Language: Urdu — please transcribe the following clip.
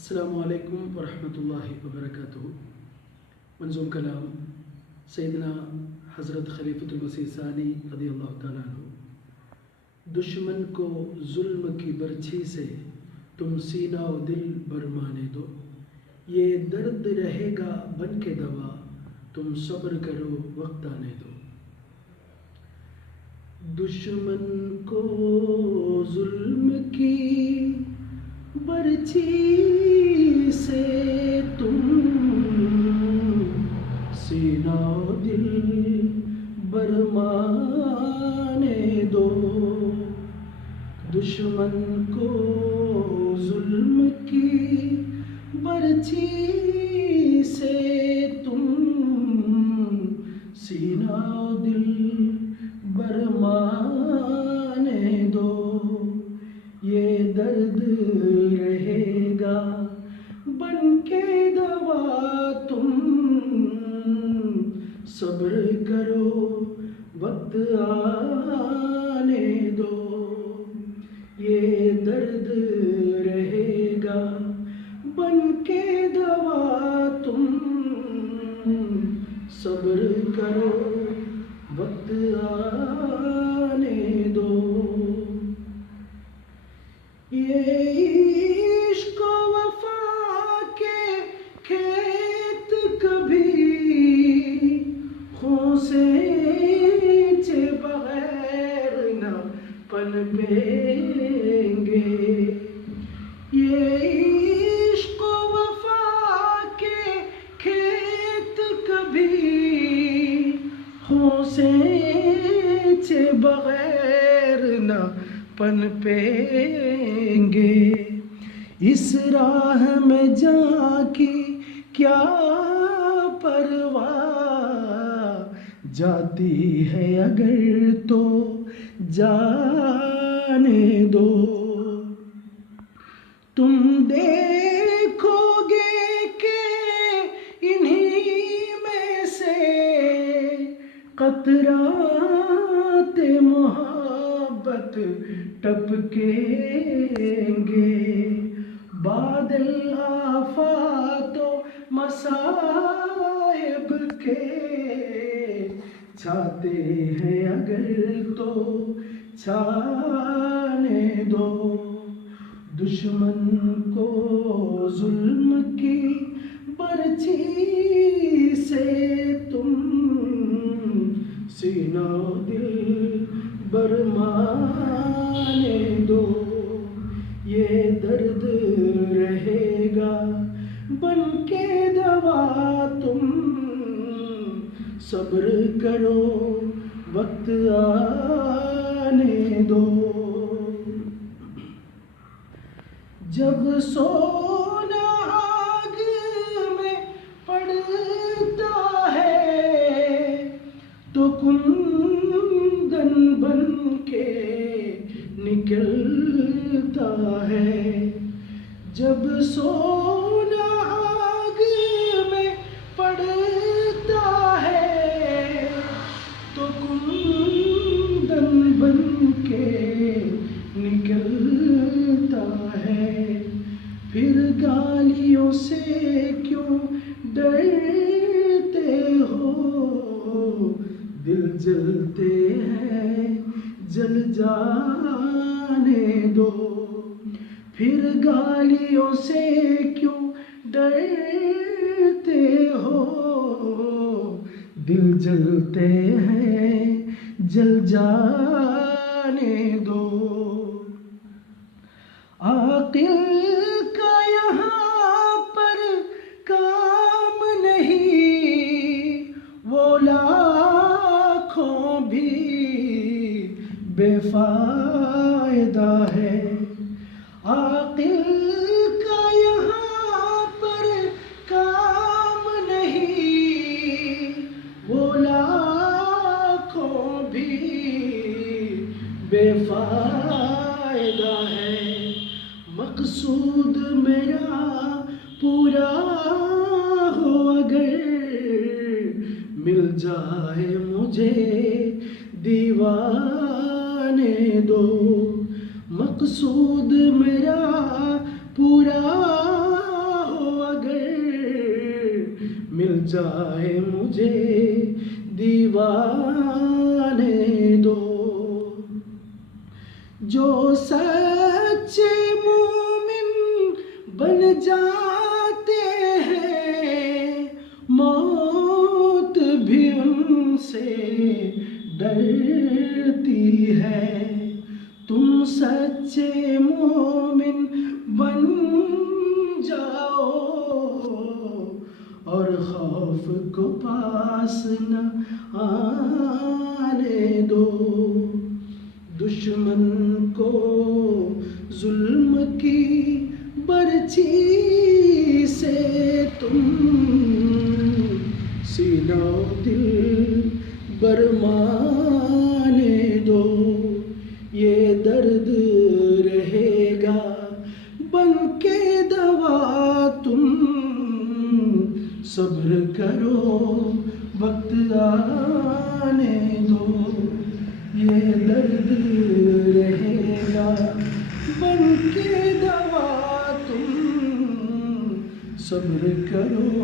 السلام علیکم ورحمۃ اللہ وبرکاتہ۔ منظوم کلام سیدنا حضرت خلیفۃ المسیح ثانی رضی اللہ تعالیٰ عنہ۔ دشمن کو ظلم کی برچھی سے تم سینہ و دل برمانے دو، یہ درد رہے گا بن کے دوا، تم صبر کرو وقت آنے دو۔ دشمن کو ظلم کی برچھی سے تم سینہ و دل برمانے دو، دشمن کو ظلم کی برچھی سے تم سینہ و دل برمانے دو، یہ درد رہے گا بن کے دوا، تم صبر کرو وقت آنے دو، یہ درد رہے گا بن کے دوا، تم صبر کرو وقت آنے دو۔ یہ عشق و وفا کے کھیت کبھی خون سے چے بغیر نہ پنپیں گے، یہ عشق و وفا کے کھیت کبھی خون سے چے بغیر نہ پنپیں گے، اس راہ میں جا کی کیا پرواہ، جاتی ہے اگر تو جانے دو، تم دیکھو گے کہ انہی میں سے قطرات محبت ٹپکیں گے، بادل آفات و مصائب کے چھاتے ہیں اگر تو چھانے دو، دشمن کو ظلم کی برچھی سے تم سینہ و دل برمانے دو، یہ درد رہے گا بن کے دوا، تم صبر کرو وقت آنے دو۔ جب سونا آگ میں پڑتا ہے تو کندن بن کے نکلتا ہے، جب سونا آگ میں پڑتا ہے تو کندن بن کے نکلتا ہے، پھر گالیوں سے کیوں ڈرتے ہو، دل جلتے ہیں جل جانے دو، پھر گالیوں سے کیوں ڈرتے ہو، دل جلتے ہیں جل جانے دو، عاقل کا یہاں پر کام نہیں، وہ لاکھوں بھی بے فائدہ ہے، عاقل کا یہاں پر کام نہیں، وہ لاکھوں بھی بے فائدہ ہے، مقصود میرا پورا ہو اگر مل جائے مجھے دیوانے دو، مقصود میرا پورا مل جائے مجھے دیوانے دو، جو سچے مومن بن جاتے ہیں موت بھی ان سے ڈرتی ہے۔ تم سچے مومن بن جاؤ اور خوف کو پاس نہ آنے دو، دشمن کو ظلم کی برچھی سے تم سینہ و دل برمانے دو، یہ درد رہے گا بن کے دوا، تم صبر کرو وقت آنے دو، یہ درد رہے گا بن کے دوا، تم صبر کرو